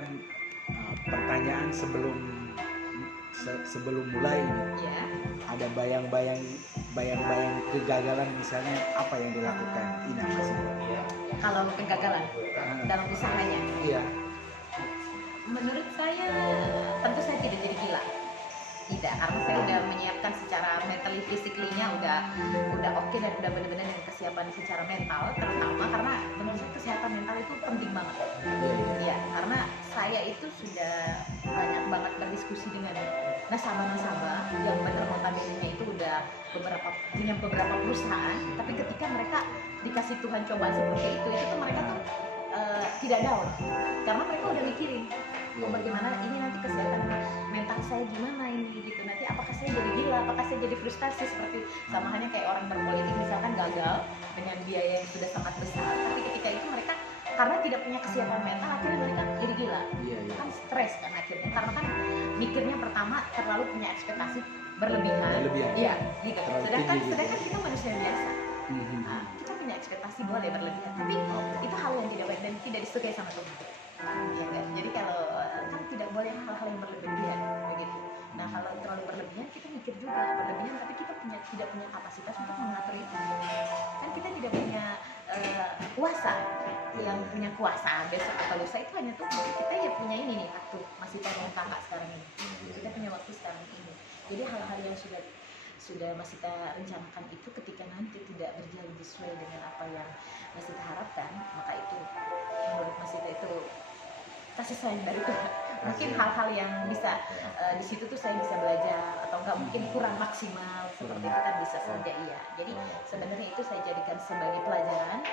Kan pertanyaan sebelum mulai ini, Ya, ada bayang-bayang kegagalan, misalnya apa yang dilakukan Ina masih? kalau kegagalan dalam usahanya, Iya. menurut saya tentu saya tidak jadi gila. Tidak, karena saya udah menyiapkan secara mentally, physically-nya udah oke dan udah benar-benar dengan kesiapan secara mental, terutama karena menurut saya kesehatan mental itu penting banget. Ya, karena saya itu sudah banyak banget berdiskusi dengan nasabah-nasabah yang benar notabene itu udah punya beberapa perusahaan, tapi ketika mereka dikasih Tuhan cobaan seperti itu tuh mereka tuh tidak down, karena mereka udah mikirin bagaimana ini nanti kesehatan mental saya gimana ini gitu, nanti apakah saya jadi gila, apakah saya jadi frustasi, seperti sama halnya kayak orang berpolitik misalkan gagal dengan biaya yang sudah sangat besar, tapi ketika itu mereka karena tidak punya kesiapan mental akhirnya mereka jadi gila. Kan stres kan akhirnya, karena kan mikirnya pertama terlalu punya ekspektasi berlebihan. Iya gitu. Sedangkan kita manusia biasa. Nah, kita punya ekspektasi boleh berlebihan, tapi itu hal yang tidak baik dan tidak disukai sama Tuhan. Ya kan? Jadi kalau kan tidak boleh hal-hal yang berlebihan begitu. Nah, kalau terlalu berlebihan kita mikir juga berlebihan, tapi kita tidak punya kapasitas untuk mengatur itu. Kan kita tidak punya kuasa. Yang punya kuasa besok atau lusa itu hanya Tuhan. Kita ya punya ini nih, waktu masih tanya kakak sekarang ini. Kita punya waktu sekarang ini. Jadi hal-hal yang sudah Mas Sita rencanakan itu ketika nanti tidak berjalan sesuai dengan apa yang Mas Sita harapkan, maka itu menurut Mas Sita itu kasih sayang dari Tuhan. Mungkin hal-hal yang bisa di situ tuh saya bisa belajar, atau enggak mungkin kurang maksimal seperti itu kan bisa saja, iya. Jadi sebenarnya itu saya jadikan sebagai pelajaran.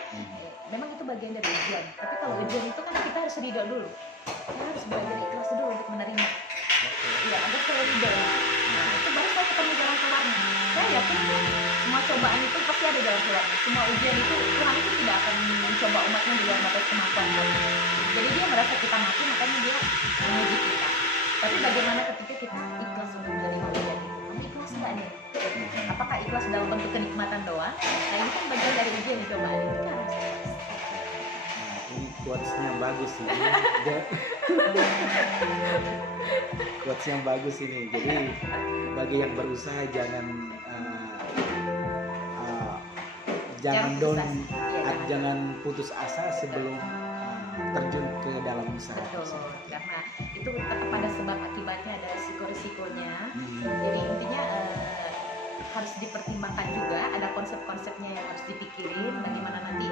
Memang itu bagian dari ujian, tapi kalau ujian itu kan kita harus ridho dulu. Kita harus belajar ikhlas dulu untuk menerima. Iya, agar saya ridho. Nah, itu baru saya ketemu jalan keluarnya. Saya yakin semua cobaan itu pasti ada jalan keluarnya. Semua ujian itu Tuhan itu tidak akan mencoba umatnya di luar batas kemampuan. Jadi dia merasa kita mampu, makanya dia menguji kita. Tapi bagaimana ketika kita ikhlas untuk menerima ujian itu? Kamu ikhlas nggak nih? Apakah ikhlas dalam bentuk kenikmatan doang? Nah, ini kan bagian dari ujian cobaan itu kan harus ikhlas. Ini quotes-nya bagus sih. Quotes-nya bagus ini. Jadi bagi yang berusaha jangan jangan putus asa sebelum terjun ke dalam usaha. Betul, karena itu tetap ada sebab akibatnya, ada risiko-risikonya. Jadi intinya harus dipertimbangkan juga, ada konsep-konsepnya yang harus dipikirin, bagaimana nanti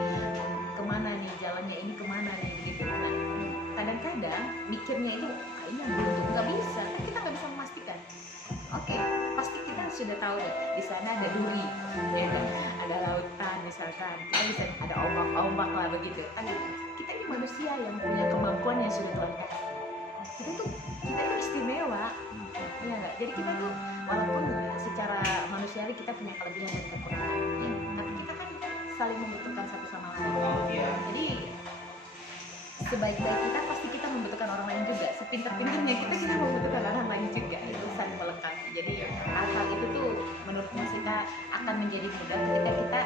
kemana nih jalannya, ini kemana nih gitu. Nah, kadang-kadang mikirnya itu kayaknya buntu, nggak bisa, kita nggak bisa memastikan. Oke, pasti kita sudah tahu nih di sana ada duri, ya kan? Ada lautan misalkan, kita bisa ada ombak-ombak lah begitu. Kan kita ini manusia yang punya kemampuan yang sudah Tuhan kasih. Kita tuh istimewa, ya nggak? Jadi kita tuh walaupun secara manusiawi kita punya kelebihan dan kekurangan, ya, tapi kita kan saling membutuhkan satu sama lain. Jadi sebaik-baik kita pasti kita membutuhkan orang lain juga, sepintar-pintarnya kita membutuhkan orang lain juga, itu saling melengkapi. Jadi hal-hal itu tuh menurut Mas Sita akan menjadi mudah ketika kita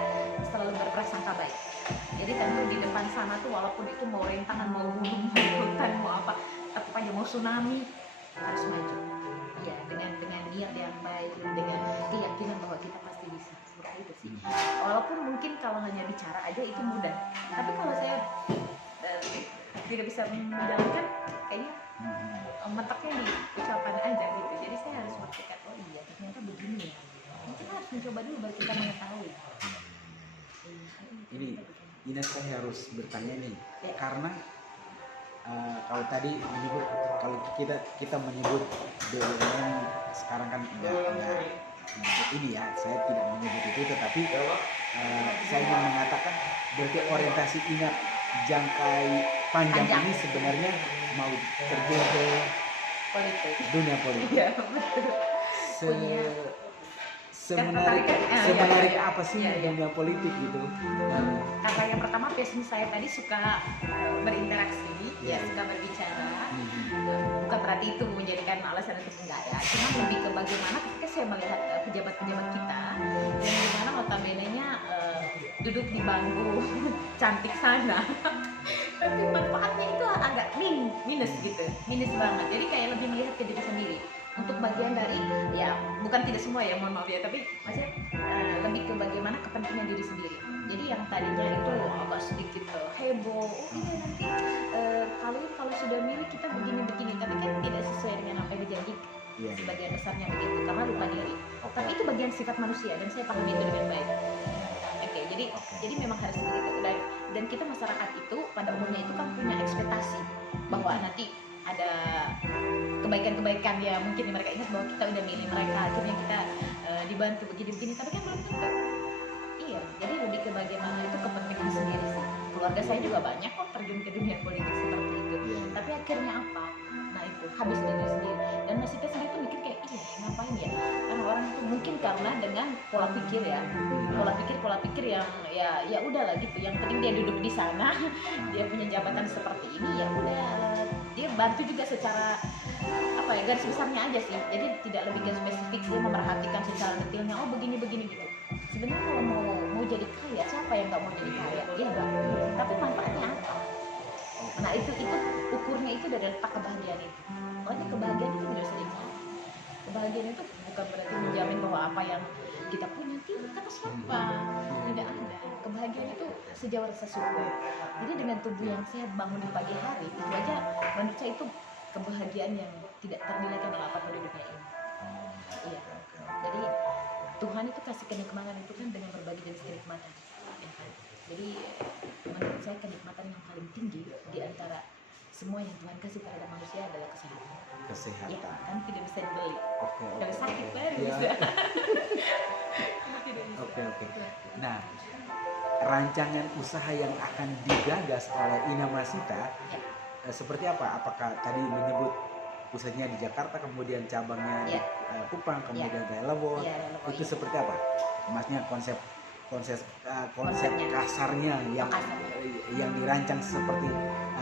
selalu berprasangka baik. Jadi tentu di depan sana tuh walaupun itu mau rintangan, mau gunung, mau hutan, mau apa, tetap aja mau tsunami harus maju. Iya, dengan niat yang baik, dengan keyakinan bahwa kita pasti bisa. Seperti itu sih. Walaupun mungkin kalau hanya bicara aja itu mudah, tapi kalau saya tidak bisa menjalankan, kayaknya mentaknya di ucapan aja gitu. Jadi saya harus berpikir, oh iya ternyata begini ya. Kita harus mencoba dulu baru kita mengetahui. Ini saya harus bertanya nih, karena kalau tadi menyebut, kalau kita menyebut BUMN sekarang kan enggak ini ya, saya tidak menyebut itu, tetapi saya ingin mengatakan berarti orientasi Ina jangkai panjang ini sebenarnya mau terjun ke politik, dunia politik. Iya, betul. Semenarik apa sih dunia politik gitu? Karena yang pertama passion saya tadi suka berinteraksi, ya suka berbicara. Bukan berarti itu menjadikan alasan untuk enggak ya. Cuma lebih ke bagaimana ketika saya melihat pejabat-pejabat kita yang dimana notabene-nya duduk di bangku cantik sana, tapi manfaatnya itu agak minus gitu, minus banget. Jadi kayak lebih melihat ke diri sendiri untuk bagian dari, ya bukan tidak semua ya, mohon maaf ya, tapi maksudnya lebih ke bagaimana kepentingan diri sendiri. Jadi yang tadinya itu agak sedikit heboh, oh iya nanti kalau sudah milih kita begini-begini, tapi kan tidak sesuai dengan apa yang dijanjikan. Sebagian besarnya begitu, karena lupa diri. Tapi itu bagian sifat manusia dan saya pahami itu dengan baik. Oke, jadi memang harus begitu. Dan kita masyarakat itu pada umumnya itu kan punya ekspektasi bahwa nanti ada kebaikan-kebaikan ya, mungkin mereka ingat bahwa kita udah milih mereka, akhirnya kita dibantu begini-begini, tapi kan belum tentu. Iya, jadi lebih ke bagaimana itu kepentingan sendiri sih. Keluarga saya juga banyak kok terjun ke dunia politik seperti itu, tapi akhirnya apa? Nah itu habis diri sendiri. Dan masih sendiri tuh mikir kayak iya ngapain ya? Karena orang itu mungkin karena dengan pola pikir ya, pola pikir yang ya udahlah gitu. Yang penting dia duduk di sana, dia punya jabatan seperti ini, ya udah dia bantu juga secara apa ya, garis besarnya aja sih. Jadi tidak lebih ke spesifik, dia memperhatikan secara detailnya, oh begini gitu. Sebenarnya kalau mau jadi kaya, siapa yang nggak mau jadi kaya? Iya enggak. Tapi manfaatnya apa? Nah itu ukurnya itu dari letak kebahagiaan itu. Makanya kebahagiaan itu tidak sering salah. Kebahagiaan itu bukan berarti menjamin bahwa apa yang kita punya tidak, kata siapa, tidak ada. Kebahagiaan itu sejauh rasa syukur. Jadi dengan tubuh yang sehat, bangun di pagi hari, itu aja menurut saya itu kebahagiaan yang tidak ternilai oleh apapun di dunia ini. Iya. Jadi Tuhan itu kasih kenikmatan itu kan dengan berbagai jenis kenikmatan. Ya kan? Jadi menurut saya kenikmatan yang paling tinggi di antara semua yang Tuhan kasih terhadap manusia adalah kesehatan. Ya, kan tidak bisa dibeli. Kalau sakit baru bisa. Oke. Nah, rancangan usaha yang akan digagas oleh Ina Masita seperti apa? Apakah tadi menyebut pusatnya di Jakarta, kemudian cabangnya di Kupang, kemudian di Lewot, itu seperti apa? Maksudnya konsep kasarnya yang dirancang seperti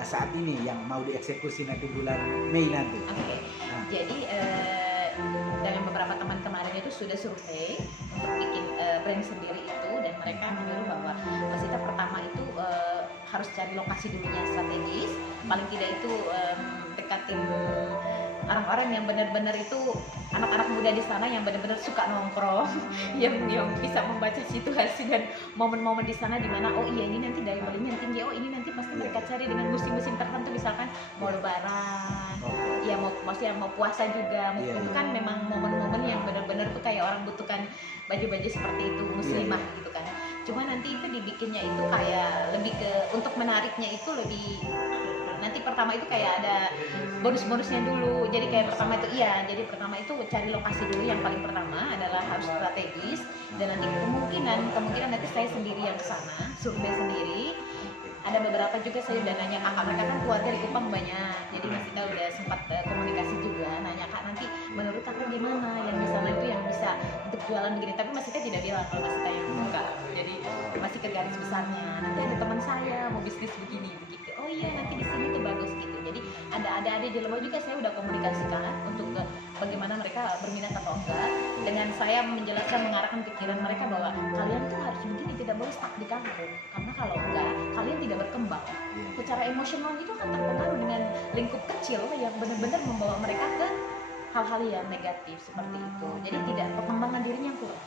saat ini yang mau dieksekusi nanti bulan Mei nanti. Nah. Jadi dengan beberapa teman kemarin itu sudah survei untuk bikin brand sendiri itu, dan mereka menyuruh bahwa Masita pertama itu harus cari lokasi dulunya strategis, paling tidak itu dekatin orang-orang yang benar-benar itu anak-anak muda di sana yang benar-benar suka nongkrong, yang bisa membaca situasi dan momen-momen di sana di mana oh iya ini nanti daya belinya tinggi, oh ini nanti pasti mereka cari dengan musim-musim tertentu, misalkan mau lebaran, ya maksudnya mau puasa juga, itu kan memang momen-momen yang benar-benar tuh kayak orang butuhkan baju-baju seperti itu muslimah gitu kan. Cuma nanti itu dibikinnya itu kayak lebih ke untuk menariknya itu lebih nanti pertama itu kayak ada bonus-bonusnya dulu. Jadi kayak pertama itu pertama itu cari lokasi dulu, yang paling pertama adalah harus strategis, dan nanti kemungkinan nanti saya sendiri yang kesana survei sendiri. Ada beberapa juga saya udah nanya kakak, mereka kan keluarga di Kupang banyak, jadi Mas Ita udah sempat komunikasi juga, nanya kak nanti menurut kakak gimana yang misalnya itu yang bisa untuk jualan begini, tapi Mas Ita tidak bilang kalau Mas Ita yang buka, jadi masih ke garis besarnya. Nanti ada teman saya mau bisnis begini begitu, oh iya nanti di sini tuh bagus gitu. Jadi ada adik-adik di Lewat juga saya udah komunikasikan untuk bagaimana mereka berminat atau enggak, dengan saya menjelaskan, mengarahkan pikiran mereka bahwa kalian tuh harus begini, tidak boleh stuck di kampung, karena kalau enggak kalian tidak berkembang. Secara emosional itu akan terpengaruh dengan lingkup kecil yang benar-benar membawa mereka ke hal-hal yang negatif seperti itu. Jadi tidak, perkembangan dirinya kurang.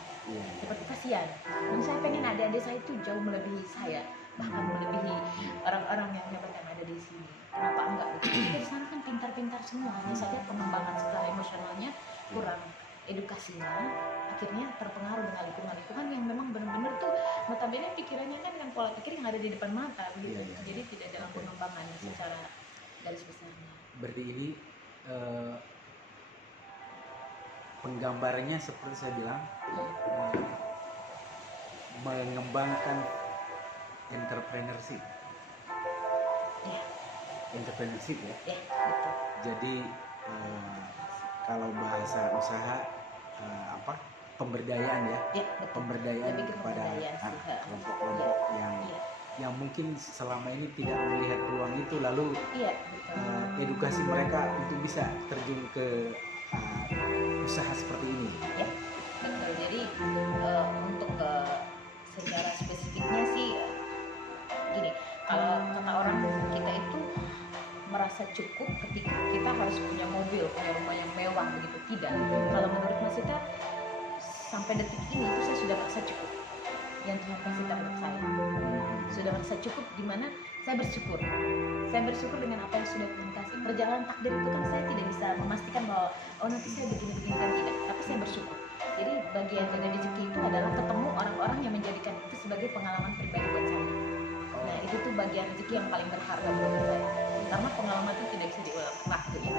Seperti kasihan. Dan saya pengen adik-adik saya itu jauh melebihi saya, bahkan melebihi orang-orang yang hebat yang ada di sini. Kenapa enggak? Di sana kan pintar-pintar semua, hanya saja pengembangan secara emosionalnya kurang, edukasinya akhirnya terpengaruh dengan lingkungan yang memang benar-benar tuh notabene pikirannya kan dengan pola pikir yang ada di depan mata begitu. Jadi tidak dalam pengembangan secara garis besarnya. Berarti ini penggambarannya seperti saya bilang, mengembangkan entrepreneurship. Entrepreneurship ya. Betul. Jadi kalau bahasa usaha pemberdayaan ya, pemberdayaan kepada kelompok-kelompok yang mungkin selama ini tidak melihat peluang itu, lalu edukasi mereka untuk bisa terjun ke usaha seperti ini. Betul. Jadi untuk secara spesifiknya sih gini, Kalau kata orang, kita itu merasa cukup ketika kita harus punya mobil, punya rumah yang mewah begitu. Tidak. Kalau menurut Mas Ita, sampai detik ini itu saya sudah merasa cukup yang Tuhan kasih terhadap saya. Sudah merasa cukup, dimana saya bersyukur dengan apa yang sudah Tuhan kasih. Perjalanan takdir itu kan saya tidak bisa memastikan bahwa nanti saya begini-begini kan, tidak, tapi saya bersyukur. Jadi bagian dari rezeki itu adalah ketemu orang-orang yang menjadikan itu sebagai pengalaman pribadi buat saya. Nah itu tuh bagian rezeki yang paling berharga buat saya, karena pengalaman itu tidak bisa diulang waktu ini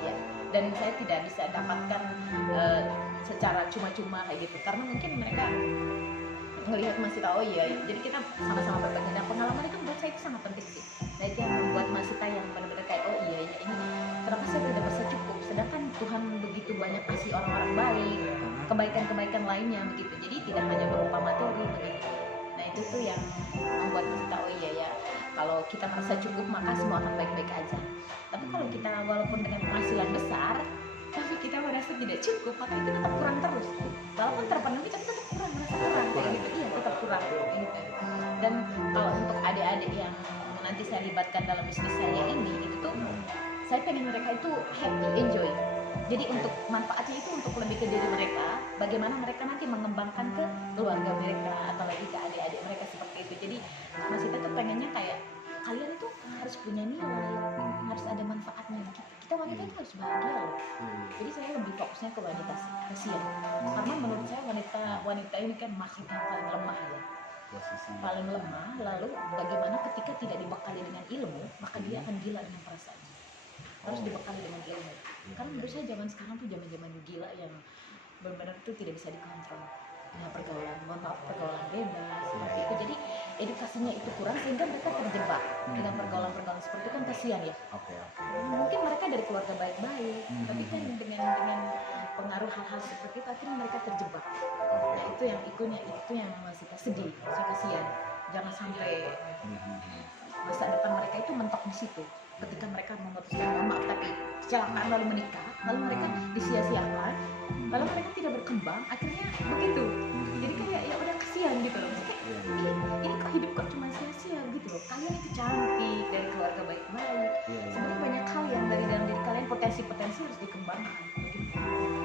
ya. Dan saya tidak bisa dapatkan secara cuma-cuma kayak gitu, karena mungkin mereka ngelihat Mas Ita, oh iya, jadi kita sama-sama berbagi. Dan pengalaman itu buat saya itu sangat penting sih. Nah itu yang membuat Mas Ita yang benar-benar kayak, oh iya ini kenapa saya tidak merasa cukup, sedangkan Tuhan begitu banyak kasih orang-orang baik, kebaikan-kebaikan lainnya begitu. Jadi tidak hanya berupa materi begitu. Nah itu tuh yang membuat Mas Ita, oh iya ya, kalau kita merasa cukup maka semua akan baik-baik aja. Tapi kalau kita walaupun dengan penghasilan besar, tapi kita merasa tidak cukup, maka itu tetap kurang terus. Walaupun terpenuhi, tapi tetap kurang, merasa kurang kayak gitu. Iya, tetap kurang gitu. Dan kalau untuk adik-adik yang nanti saya libatkan dalam bisnis saya ini, itu tuh saya pengen mereka itu happy, enjoy. Jadi untuk manfaatnya itu untuk lebih ke diri mereka, bagaimana mereka nanti mengembangkan ke keluarga mereka atau lagi ke adik-adik mereka seperti itu. Jadi Mas Ita tuh pengennya kayak kalian itu harus punya nilai, harus ada manfaatnya. Kita wanita itu harus bahagia loh. Jadi saya lebih fokusnya ke wanita sih, kasihan. Karena menurut saya wanita ini kan makhluk yang paling lemah ya. Paling lemah, lalu bagaimana ketika tidak dibekali dengan ilmu, maka dia akan gila dengan perasaan. Harus dibekali dengan ilmu. Karena menurut saya zaman sekarang tuh zaman-zaman gila yang benar-benar itu tidak bisa dikontrol. Nah pergaulan bebas seperti itu. Jadi edukasinya itu kurang sehingga mereka terjebak dengan pergaulan seperti itu kan, kasihan ya. Mungkin mereka dari keluarga baik-baik, tapi kan dengan pengaruh hal-hal seperti itu akhirnya mereka terjebak. Nah itu yang masih sedih, saya kasihan. Jangan sampai masa depan mereka itu mentok di situ. Ketika mereka memutuskan maaf tapi kecelakaan lalu menikah, lalu mereka disia-siakan, lalu mereka tidak berkembang, akhirnya begitu. Jadi kayak ya udah kasihan gitu loh. Maksudnya ini kok hidup kok cuma sia-sia gitu loh. Kalian itu cantik, dari keluarga baik-baik. Sebenarnya banyak hal yang dari dalam diri kalian, potensi harus dikembangkan. Gitu.